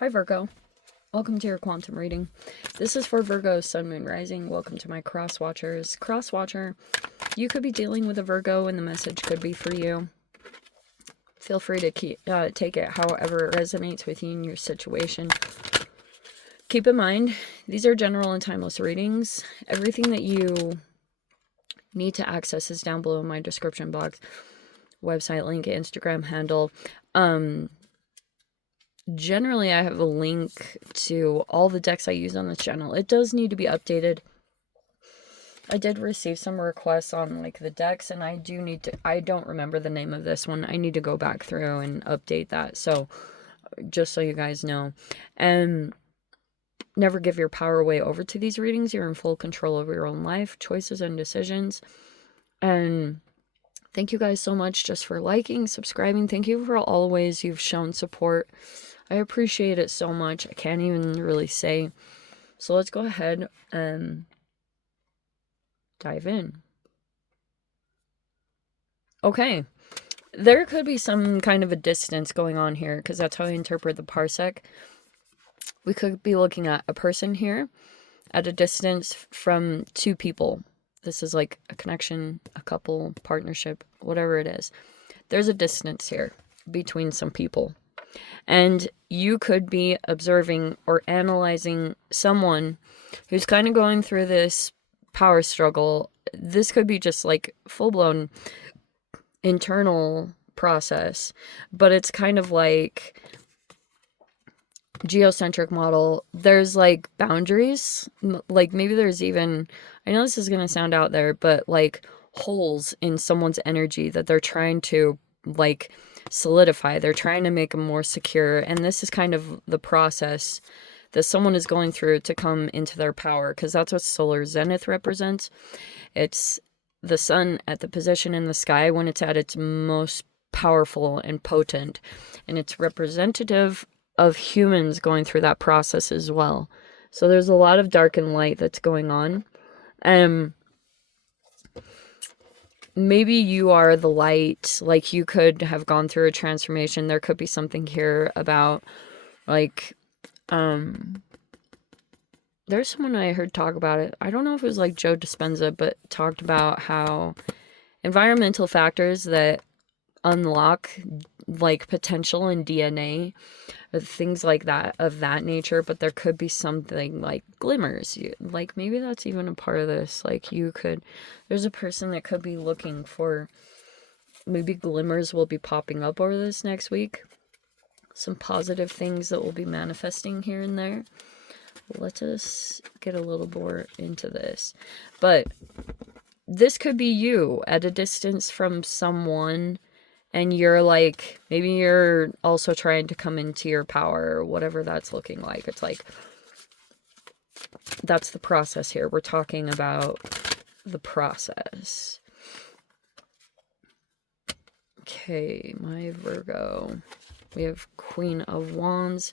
Hi Virgo, welcome to your quantum reading. This is for Virgo, Sun, Moon, Rising. Welcome to my cross watchers. Cross watcher, you could be dealing with a Virgo and the message could be for you. Feel free to take it however it resonates with you in your situation. Keep in mind, these are general and timeless readings. Everything that you need to access is down below in my description box. Website link, Instagram handle. Generally, I have a link to all the decks I use on this channel. It does need to be updated. I did receive some requests on like the decks, and I don't remember the name of this one. I need to go back through and update that. So just so you guys know. And never give your power away over to these readings. You're in full control over your own life, choices, and decisions. And thank you guys so much just for liking, subscribing. Thank you for all the ways you've shown support. I appreciate it so much. I can't even really say. So let's go ahead and dive in. Okay. There could be some kind of a distance going on here because that's how I interpret the parsec. We could be looking at a person here at a distance from two people. This is like a connection, a couple, partnership, whatever it is. There's a distance here between some people. And you could be observing or analyzing someone who's kind of going through this power struggle. This could be just like full-blown internal process, but it's kind of like geocentric model. There's like boundaries, like maybe there's even, I know this is going to sound out there, but like holes in someone's energy that they're trying to like solidify. They're trying to make them more secure, and this is kind of the process that someone is going through to come into their power, because that's what solar zenith represents. It's the sun at the position in the sky when it's at its most powerful and potent, and it's representative of humans going through that process as well. So there's a lot of dark and light that's going on. Maybe you are the light, like you could have gone through a transformation. There could be something here about like, there's someone I heard talk about it. I don't know if it was like Joe Dispenza, but talked about how environmental factors that unlock like potential in DNA, things like that, of that nature. But there could be something like glimmers, like maybe that's even a part of this. Like there's a person that could be looking for, maybe glimmers will be popping up over this next week, some positive things that will be manifesting here and there. Let us get a little more into this. But this could be you at a distance from someone, and you're like, maybe you're also trying to come into your power, or whatever that's looking like. It's like, that's the process here. We're talking about the process. Okay, my Virgo. We have Queen of Wands.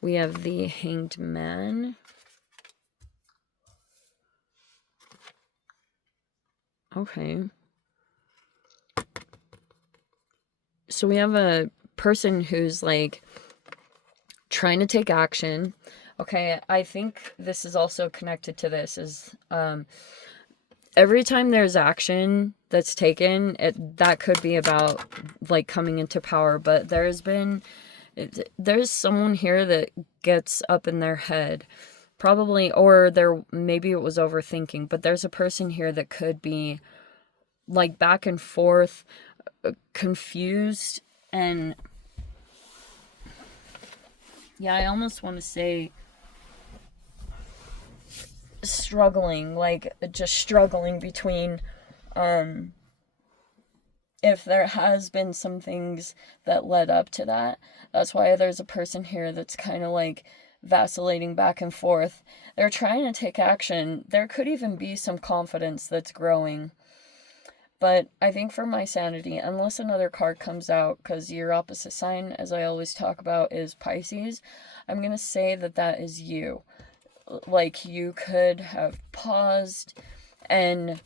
We have the Hanged Man. Okay. So we have a person who's like trying to take action. Okay, I think this is also connected to this, is every time there's action that's taken, that could be about like coming into power. But there's someone here that gets up in their head, probably, or maybe it was overthinking, but there's a person here that could be like back and forth, confused, and yeah, I almost want to say struggling, like just struggling between if there has been some things that led up to that. That's why there's a person here that's kind of like vacillating back and forth. They're trying to take action. There could even be some confidence that's growing. But I think for my sanity, unless another card comes out, because your opposite sign, as I always talk about, is Pisces, I'm going to say that is you. Like, you could have paused and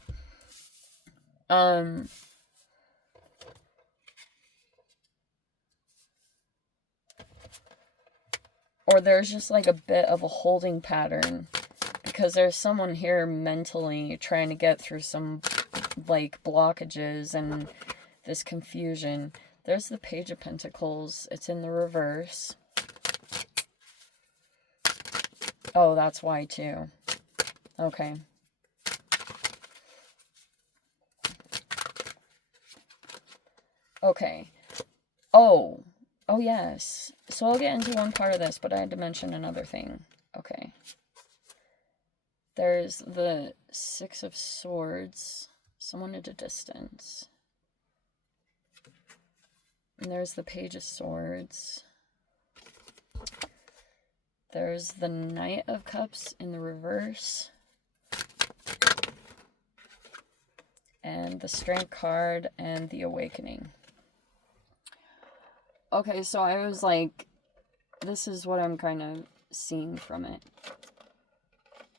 or there's just like a bit of a holding pattern, because there's someone here mentally trying to get through some like blockages and this confusion. There's the Page of Pentacles. It's in the reverse. Oh, that's why too. Okay. Okay. Oh. Oh, yes. So I'll get into one part of this, but I had to mention another thing. Okay. There's the Six of Swords. Someone at a distance. And there's the Page of Swords. There's the Knight of Cups in the reverse. And the Strength card and the Awakening. Okay, so I was like, this is what I'm kind of seeing from it.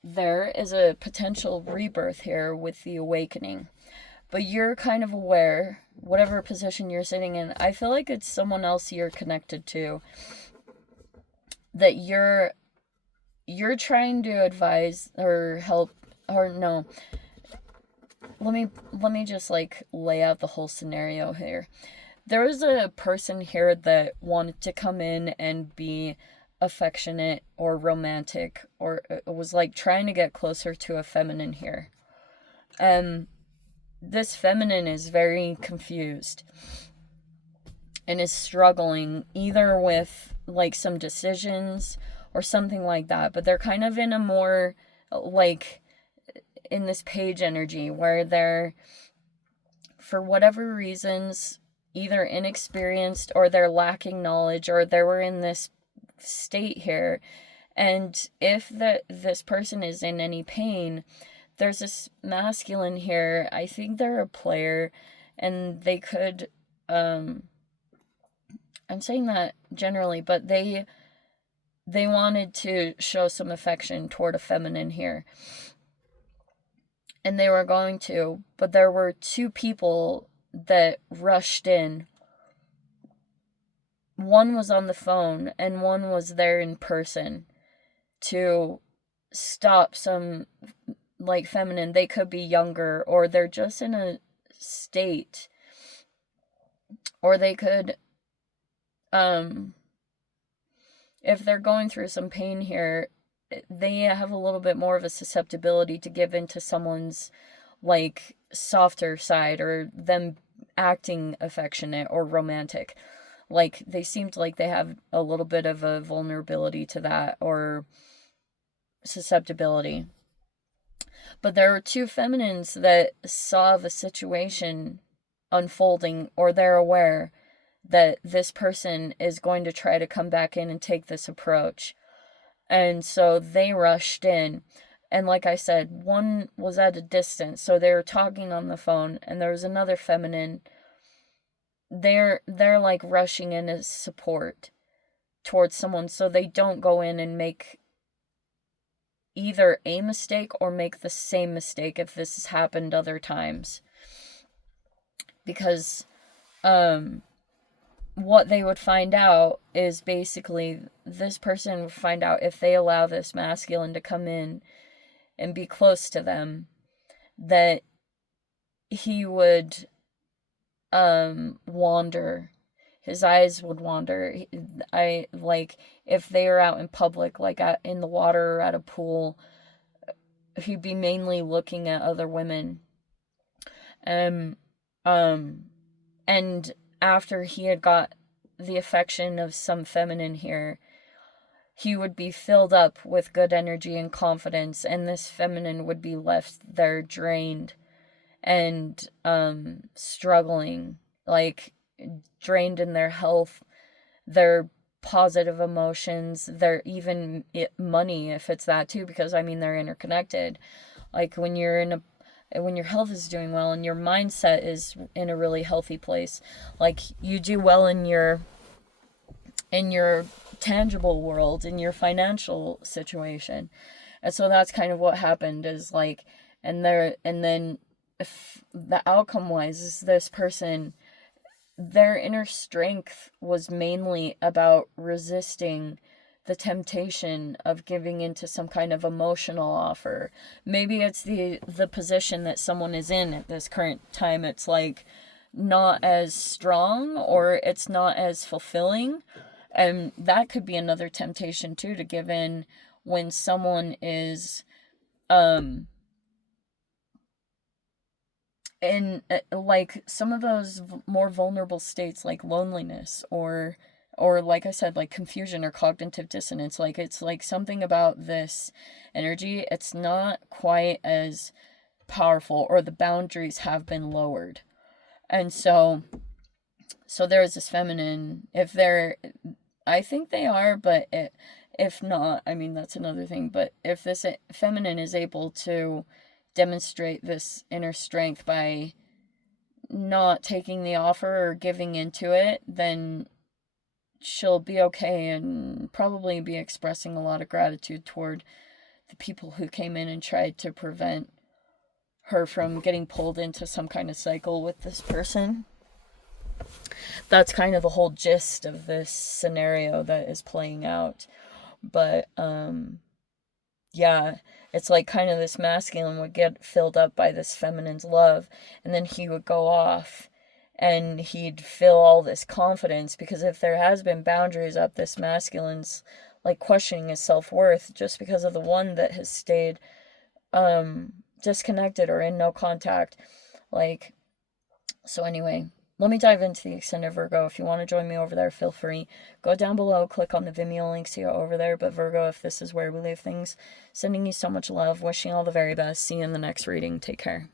There is a potential rebirth here with the Awakening. But you're kind of aware, whatever position you're sitting in, I feel like it's someone else you're connected to. That you're trying to advise or help, or no. Let me just like lay out the whole scenario here. There was a person here that wanted to come in and be affectionate or romantic, or was like trying to get closer to a feminine here. This feminine is very confused and is struggling either with like some decisions or something like that, but they're kind of in a more like in this Page energy where they're, for whatever reasons, either inexperienced or they're lacking knowledge, or they were in this state here. And if this person is in any pain, there's this masculine here. I think they're a player, and they could, I'm saying that generally, but they wanted to show some affection toward a feminine here. And they were going to, but there were two people that rushed in. One was on the phone and one was there in person to stop some like feminine. They could be younger, or they're just in a state, or they could if they're going through some pain here, they have a little bit more of a susceptibility to give into someone's like softer side, or them acting affectionate or romantic. Like they seemed like they have a little bit of a vulnerability to that, or susceptibility. But there were two feminines that saw the situation unfolding, or they're aware that this person is going to try to come back in and take this approach. And so they rushed in. And like I said, one was at a distance, so they were talking on the phone, and there was another feminine. They're like rushing in as support towards someone, so they don't go in and make either a mistake or make the same mistake if this has happened other times. Because what they would find out is basically this person would find out if they allow this masculine to come in and be close to them, that he would wander. His eyes would wander. I like if they were out in public, like in the water or at a pool, he'd be mainly looking at other women. And after he had got the affection of some feminine here, he would be filled up with good energy and confidence, and this feminine would be left there drained and struggling, like drained in their health, their positive emotions, their even money, if it's that too, because I mean they're interconnected. Like when your health is doing well and your mindset is in a really healthy place, like you do well in your tangible world, in your financial situation. And so that's kind of what happened, is like, and then if the outcome wise is this person, their inner strength was mainly about resisting the temptation of giving into some kind of emotional offer. Maybe it's the position that someone is in at this current time. It's like not as strong, or it's not as fulfilling. And that could be another temptation too, to give in when someone is in like some of those more vulnerable states, like loneliness, or like I said, like confusion or cognitive dissonance. Like it's like something about this energy, it's not quite as powerful, or the boundaries have been lowered. And so there is this feminine, if they're, I think they are, but if not, I mean, that's another thing. But if this feminine is able to demonstrate this inner strength by not taking the offer or giving into it, then she'll be okay, and probably be expressing a lot of gratitude toward the people who came in and tried to prevent her from getting pulled into some kind of cycle with this person. That's kind of the whole gist of this scenario that is playing out. But yeah, it's like kind of this masculine would get filled up by this feminine's love, and then he would go off and he'd feel all this confidence, because if there has been boundaries up, this masculine's like questioning his self-worth just because of the one that has stayed disconnected or in no contact. Like, so anyway, let me dive into the extended Virgo. If you want to join me over there, feel free. Go down below, click on the Vimeo link, see you over there. But Virgo, if this is where we leave things, sending you so much love, wishing you all the very best. See you in the next reading. Take care.